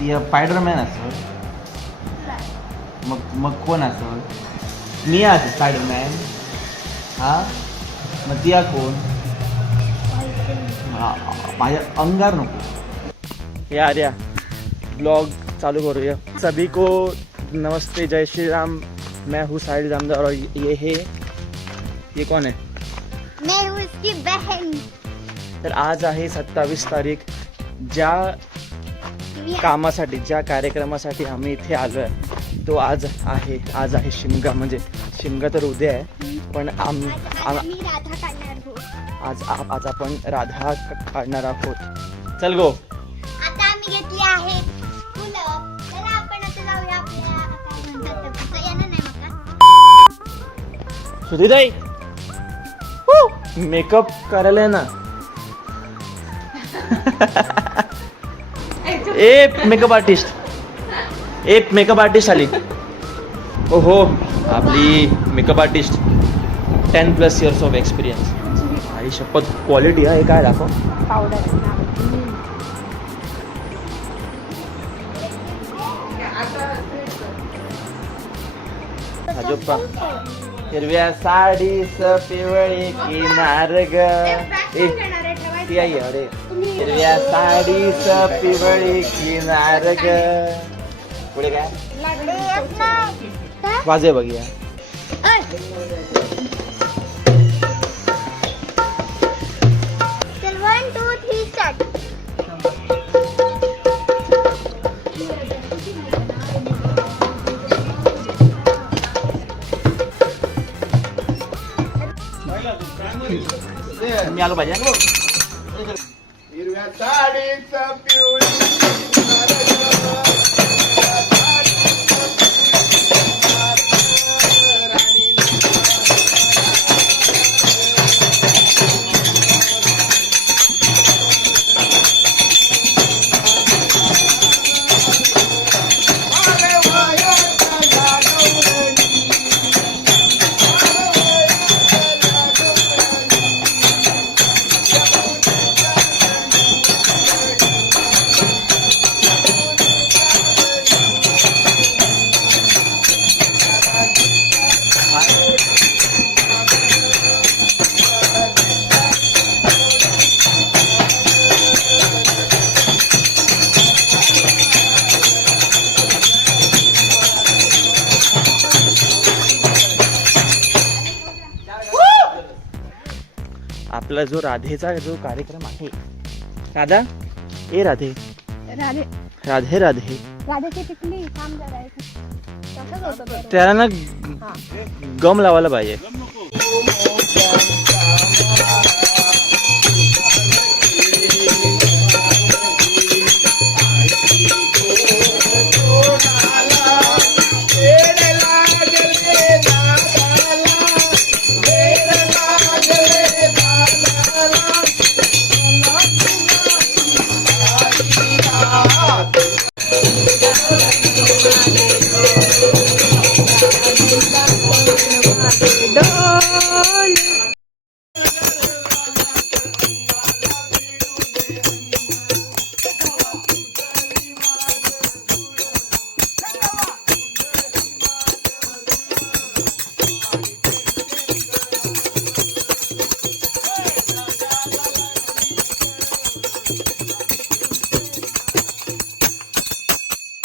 ती स्पायडरमॅन असेल. मग कोण असेल? मी आहे स्पायडरमॅन. हा मग ती कोण? माझ्या अंगार नको यार. या ब्लॉग चालू करूया. सभी को नमस्ते, जय श्री राम. मैं हूँ साहिल जामदार और ये कौन है? मैं हूँ इसकी बहन. तर आज आहे 27 तारीख. ज्या कामासाठी, ज्या कार्यक्रमासाठी आम्ही इथे आलो आहे तो आज आहे शिमगा. म्हणजे शिमगा तर उद्या आहे, पण आज आपण राधा काढणार आहोत. चल गो. आता आम्ही घेतली आहे फुलं. तर आपण आता जाऊया आपल्या काय म्हणतात तसं येणार नाही मका. सुधीताई मेकअप करायला ना. ए मेकअप आर्टिस्ट आली. ओहो, आपली makeup artist 10+ years of experience. आई शपथ, क्वालिटी आहे. काय दाखव. पावडर आजोबा हिरव्या साडीस पिवळी किनार ग. ती आई अरे. हिरव्या साडीस पिवळी किनार ग. पुढे काय वाजे बघूया. चल 1 2 3 स्टार्ट. मी आलो पाहिजे. हिरव्या साडीचं पिवळी आपला जो राधेचा जो कार्यक्रम आहे. राधा ए राधे राधे राधे राधे राधेची टिकली काम करायचं. त्याला ना गम लावायला पाहिजे.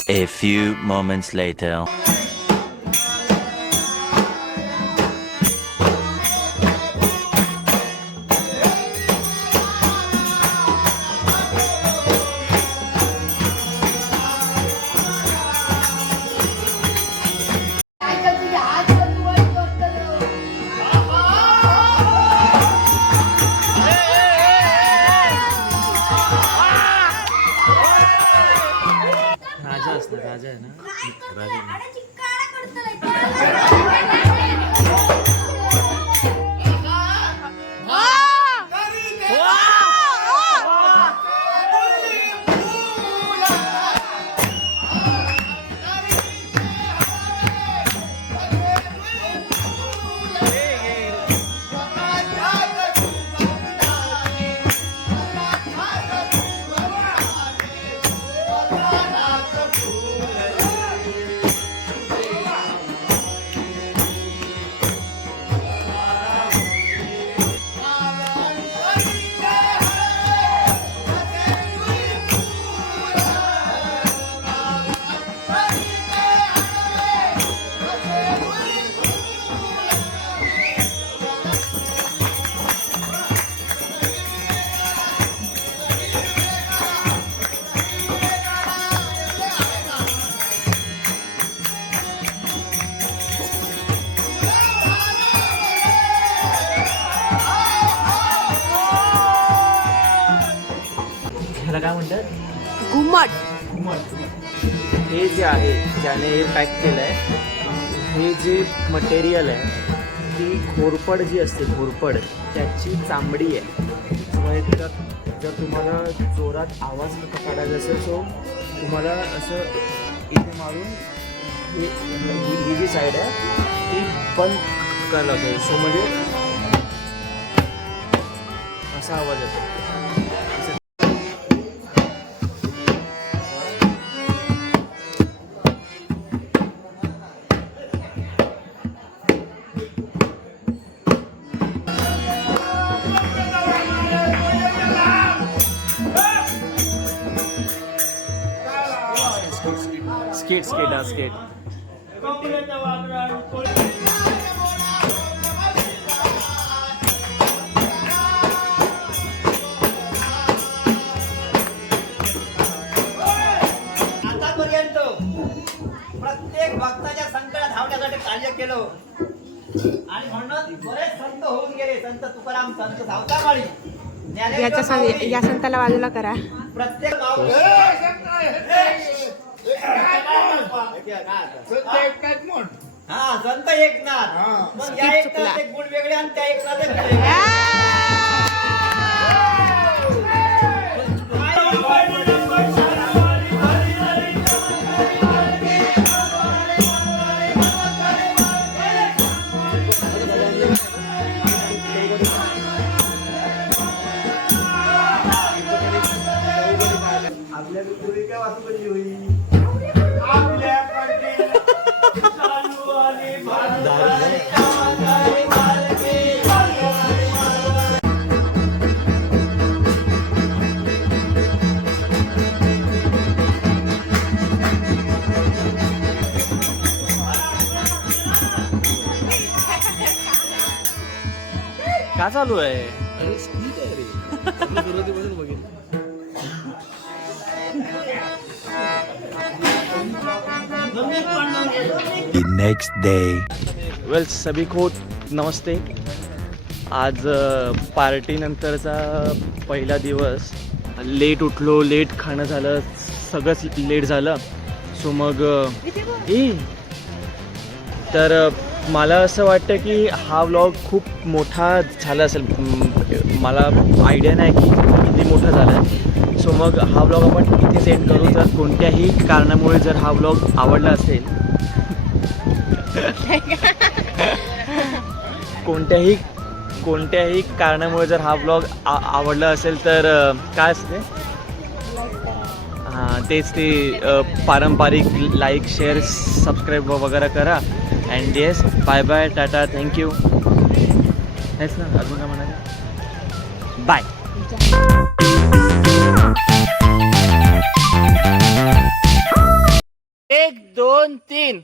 A few moments later. राजा आहे ना. हे जे आहे ज्याने हे पॅक केलं आहे हे जे मटेरियल आहे ती घोरपड जी असते घोरपड त्याची चांबडी आहे. त्यामुळे जर तुम्हाला जोरात आवाज काढायचा असेल सो तुम्हाला असं इथे मारून ही जी साईड आहे ती बंद करायला लागेल. सो म्हणजे असा आवाज येतो. स्केट हा स्केट. आतापर्यंत प्रत्येक भक्ताच्या संकटात धावण्यासाठी कार्य केलं आणि म्हणून बरेच संत होऊन गेले. संत तुकाराम, संत सावतामाळी, या संताला बाजूला करा. प्रत्येक हा संत एकनाथ. मग या एकनाथ एक गुण वेगळे आणि त्या एकनाथ एक गुण वेगळे. काय चालू आहे? The next day. वेल सभी को नमस्ते. आज पार्टी नंतरचा पहिला दिवस. लेट उठलो, लेट खाणं झालं, सगळंच लेट झालं. सो मग तर मला असं वाटतं की हा व्लॉग खूप मोठा झाला असेल. मला आयडिया नाही की किती मोठा झाला आहे. सो मग हा व्लॉग आपण इथेच एंड करू. तर कोणत्याही कारणामुळे जर हा व्लॉग आवडला असेल कोणत्याही कारणामुळे जर हा व्लॉग आवडला असेल तर काय असते हां तेच ते पारंपरिक लाईक शेअर सबस्क्राईब वगैरे करा. And yes bye bye tata thank you. हेच ना अजून काय म्हणाले बाय. 1 2 3